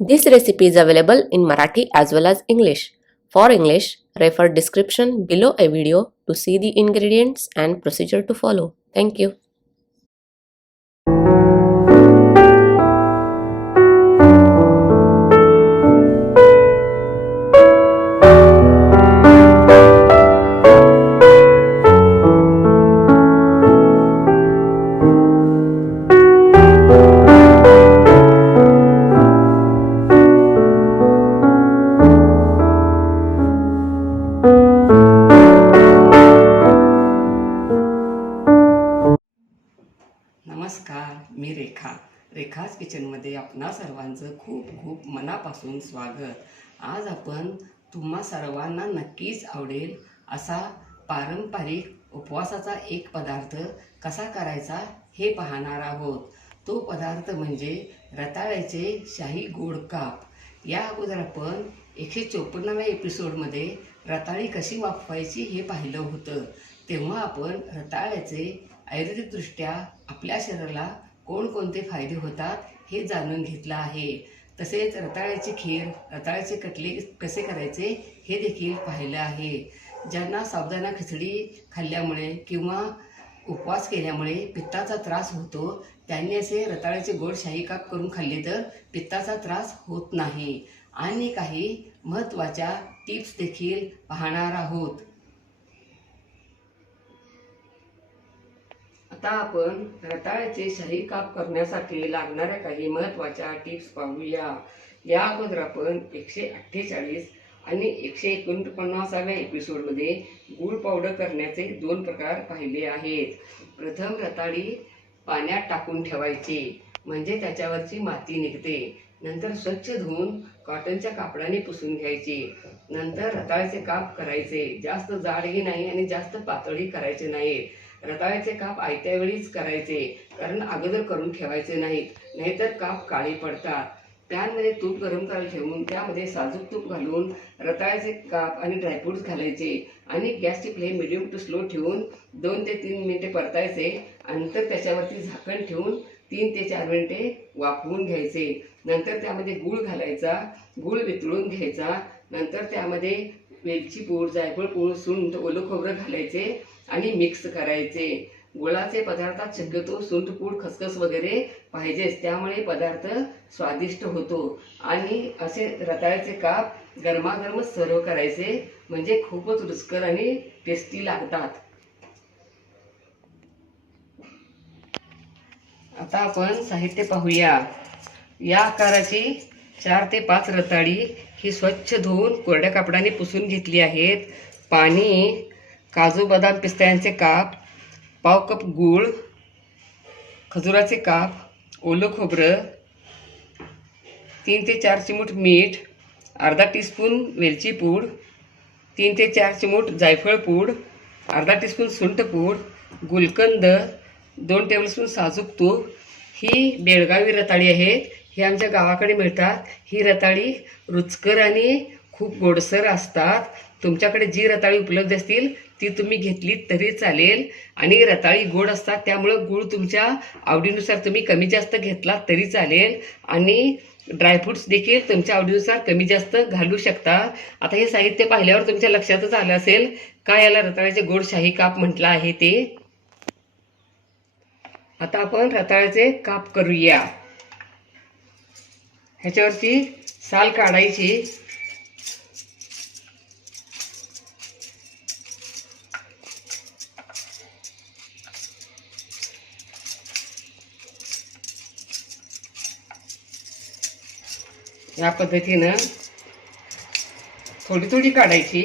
This recipe is available in Marathi as well as English. For English, refer description below a video to see the ingredients and procedure to follow. Thank you. नमस्कार, मी रेखाच किचनमध्ये आपणा सर्वांचं खूप खूप मनापासून स्वागत. आज आपण तुम्हा सर्वांना नक्कीच आवडेल असा पारंपरिक उपवासाचा एक पदार्थ कसा करायचा हे पाहणार आहोत. तो पदार्थ म्हणजे रताळ्याचे शाही गोड काप. या अगोदर आपण 154व्या एपिसोडमध्ये रताळी कशी वाफवायची हे पाहिलं होतं. तेव्हा आपण रताळ्याचे आयुर्वेदिकदृष्ट्या आपल्या शरीराला कोणकोणते फायदे होतात हे जाणून घेतलं आहे. तसेच रताळ्याची खीर, रताळ्याचे कटलेट कसे करायचे हे देखील पाहिलं आहे. ज्यांना साबुदाणा खिचडी खाल्ल्यामुळे किंवा उपवास केल्यामुळे पित्ताचा त्रास होतो, त्यांनी असे रताळ्याचे गोड शाही काप करून खाल्ले तर पित्ताचा त्रास होत नाही. आणि काही महत्त्वाच्या टिप्स देखील पाहणार आहोत. आता आपण रताळ्याचे शाही काप करण्यासाठी लागणाऱ्या काही महत्त्वाच्या टिप्स पाहूया. या अगोदर आपण 148 आणि 149व्या एपिसोडमध्ये गूळ पावडर करण्याचे 2 प्रकार पाहिले आहेत. प्रथम रताळी पाण्यात टाकून ठेवायची, म्हणजे त्याच्यावरची माती निघते. नंतर स्वच्छ धुवून कॉटनच्या कापडाने पुसून घ्यायची. नंतर रताळ्याचे काप करायचे. जास्त जाडही नाही आणि जास्त पातळही करायचे नाही. रताळ्याचे काप आयत्या वेळीच करायचे, कारण अगोदर करून ठेवायचे नाहीत, नाहीतर काप काळे पडतात. पॅनमध्ये तूप गरम करायला ठेवून त्यामध्ये साजूक तूप घालून रताळ्याचे काप आणि ड्रायफ्रूट्स घालायचे आणि गॅसची फ्लेम मिडियम टू स्लो ठेवून 2 ते 3 मिनिटे परतायचे. नंतर त्याच्यावरती झाकण ठेवून 3 ते 4 मिनिटे वाफवून घ्यायचे. नंतर त्यामध्ये गूळ घालायचा, गूळ वितळून घ्यायचा. नंतर त्यामध्ये वेलची पूड, जायफळ पूड, सुंठ, ओलं खोबरं घालायचे आणि मिक्स करायचे. गुळाचे पदार्थात शक्यतो सुंठ पूड, खसखस वगैरे पाहिजेच, त्यामुळे पदार्थ स्वादिष्ट होतो. आणि असे रताळ्याचे काप गरमागरमच सर्व करायचे, म्हणजे खूपच रुचकर आणि टेस्टी लागतात. आता आपण साहित्य पाहूया. या आकाराची 4 ते 5 रताळी ही स्वच्छ धुवून कोरड्या कापडाने पुसून घेतली आहेत. पाणी, काजू बदाम पिस्त्यांचे काप, पाव कप गूळ, खजुराचे काप, ओलं खोबरं, 3 ते 4 चिमूट मीठ, अर्धा टीस्पून वेलची पूड, 3 ते 4 चिमूट जायफळ पूड, अर्धा टीस्पून सुंठ पूड, गुलकंद, 2 टेबलस्पून साजूक तूप. ही बेळगावी रताळी आहेत. ही आमच्या गावाकडे मिळतात. ही रताळी रुचकर आणि खूप गोडसर असतात. तुमच्याकडे जी रताळी उपलब्ध असतील ती तुम्ही घेतली तरी चालेल. आणि रताळी गोड असतात, त्यामुळं गूळ तुमच्या आवडीनुसार तुम्ही कमी जास्त घेतला तरी चालेल. आणि ड्रायफ्रूट्स देखील तुमच्या आवडीनुसार कमी जास्त घालू शकता. आता हे साहित्य पाहिल्यावर तुमच्या लक्षातच आलं असेल का याला रताळ्याचे गोड शाही काप म्हटलं आहे ते. आता आपण रताळ्याचे काप करूया. ह्याच्यावरची साल काढायची. या पद्धतीनं थोडी थोडी काढायची.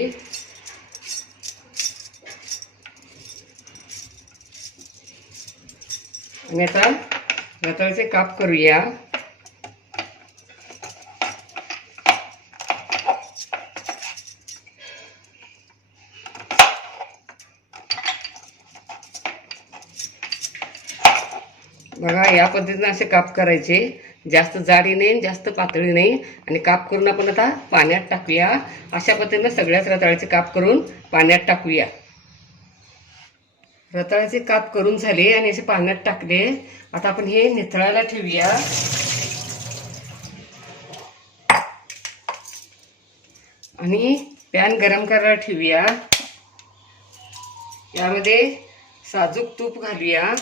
आणि आता रताळ्याचे काप करूया. बघा, या पद्धतीने असे काप करायचे. जास्त जाडी नाही, जास्त पातळी नाही. आणि काप करून आपण आता पाण्यात टाकूया. अशा पद्धतीने सगळ्याच रताळ्याचे काप करून पाण्यात टाकूया. रताळ्याचे काप करून झाले आणि असे पाण्यात टाकले. आता आपण हे निथळायला ठेवूया. आणि पॅन गरम करायला ठेवूया. यामध्ये साजूक तूप घालूया.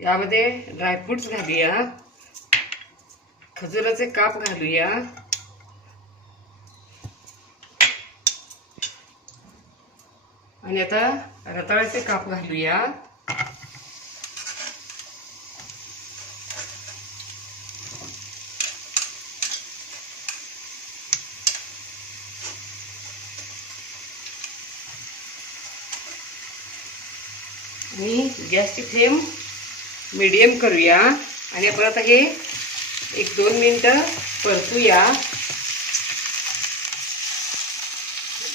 यामध्ये ड्रायफ्रुट्स घालूया. खजुराचे काप घालूया. आणि आता रताळ्याचे काप घालूया. आणि गॅसची फ्लेम मीडियम करूया. आणि आपण आता हे 1-2 मिनिटं परतूया.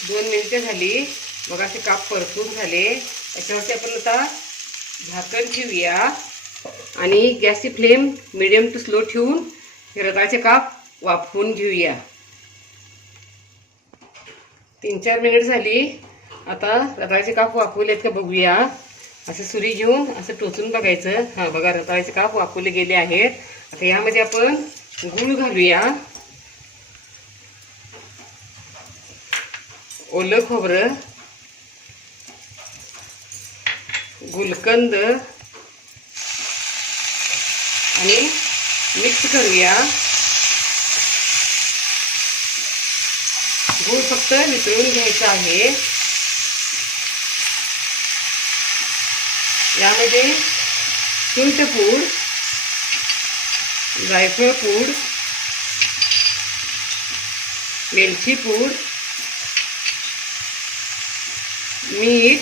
2 मिनिटं झाली. बघा ते काप परतून झाले. याच्यावरती आपण आता झाकण ठेवूया. आणि गॅसची फ्लेम मीडियम टू स्लो ठेवून हे रताळ्याचे काप वाफवून घेऊया. 3-4 मिनिट झाली. आता रताळ्याचे काप वाफवलेत का बघूया. असं सुरी घेऊन असं टोचून बघायचं. हा बघा रताळ्याचे काप वाफवले गेले आहेत. आता यामध्ये आपण गूळ घालूया. ओलं खोबरं, गुलकंद आणि मिक्स करूया. गूळ फक्त वितळून घ्यायचा आहे. यामध्ये सुंठपूड, जायफळ पूड, वेलची पूड, मीठ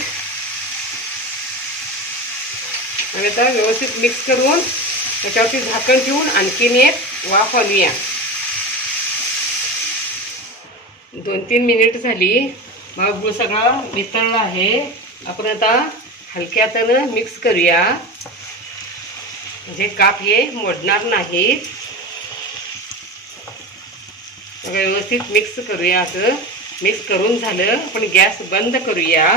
आणि आता व्यवस्थित मिक्स करून त्याच्यावरती झाकण ठेवून आणखीन एक वाफ आणूया. 2-3 मिनिट झाली. मग गूळ सगळा वितळला आहे. आपण आता हलक्या हातानं मिक्स करूया. म्हणजे काप हे मोडणार नाहीत. व्यवस्थित मिक्स करूया. असं मिक्स करून झालं. आपण गॅस बंद करूया.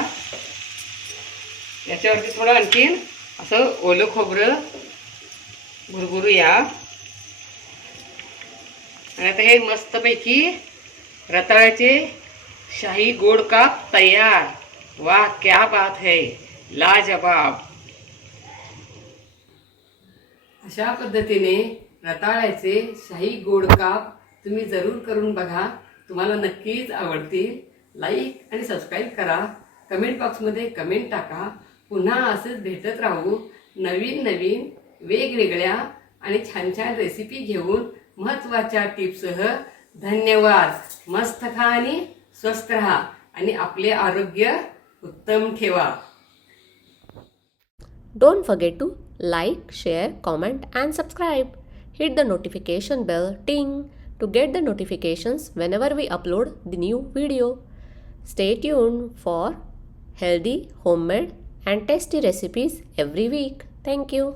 याच्यावरती थोडं आणखीन असं ओलं खोबरं भुरभुरूया. आणि आता हे मस्तपैकी रताळ्याचे शाही गोड काप तयार. वाह क्या बात है, लाजवाब. अशा पद्धतीने रताळ्याचे शाही गोड काप तुम्ही जरूर करून बघा. तुम्हाला नक्कीच आवडतील. लाईक आणि सबस्क्राईब करा. कमेंट बॉक्समध्ये कमेंट टाका. पुन्हा असंच भेटत राहू नवीन नवीन वेगवेगळ्या आणि छान छान रेसिपी घेऊन महत्त्वाच्या टिप्ससह. धन्यवाद. मस्त खा आणि स्वस्थ राहा आणि आपले आरोग्य उत्तम ठेवा. Don't forget to like, share, comment and subscribe. Hit the notification bell ting to get the notifications whenever we upload the new video. Stay tuned for healthy, homemade and tasty recipes every week. Thank you.